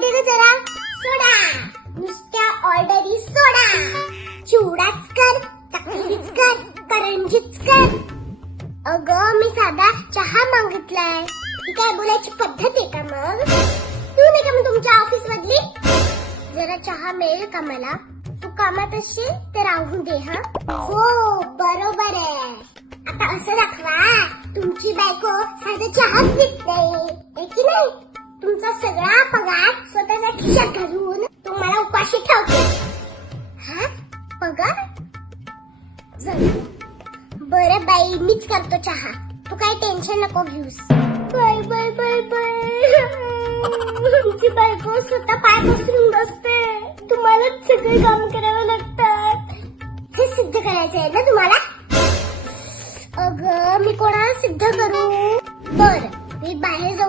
दे ग जरा. सोडा. नुसत्या ऑर्डरी सोडा. चिवडाच कर, चकलीच कर, करंजीच कर. अगं मी साधा चहा मागितलाय. ही काय बोलायची पद्धत आहे का मग? तू नाही का मग तुमच्या ऑफिस मधली? जरा चहा मिळेल का मला? तू कामात असशील तर राहून दे. हा हो बरोबर आहे. आता असं दाखवा तुमची बायको साधं चहाच देत नाही की नाही. तुमचा सगळा पगार स्वतःच्या खिशात घालून तुम्हाला उपाशी ठेवते. हा पगार बरं बाई मीच करतो चहा. तू काही टेन्शन नको घेऊस. Bye bye bye bye. तुमची बायको स्वतः पाय पसरून बसते. तुम्हालाच सगळे काम करावे लागतात. हे सिद्ध करायचं आहे ना तुम्हाला? अगं मी कोणाला सिद्ध करू? बर मी बाहेर जाऊन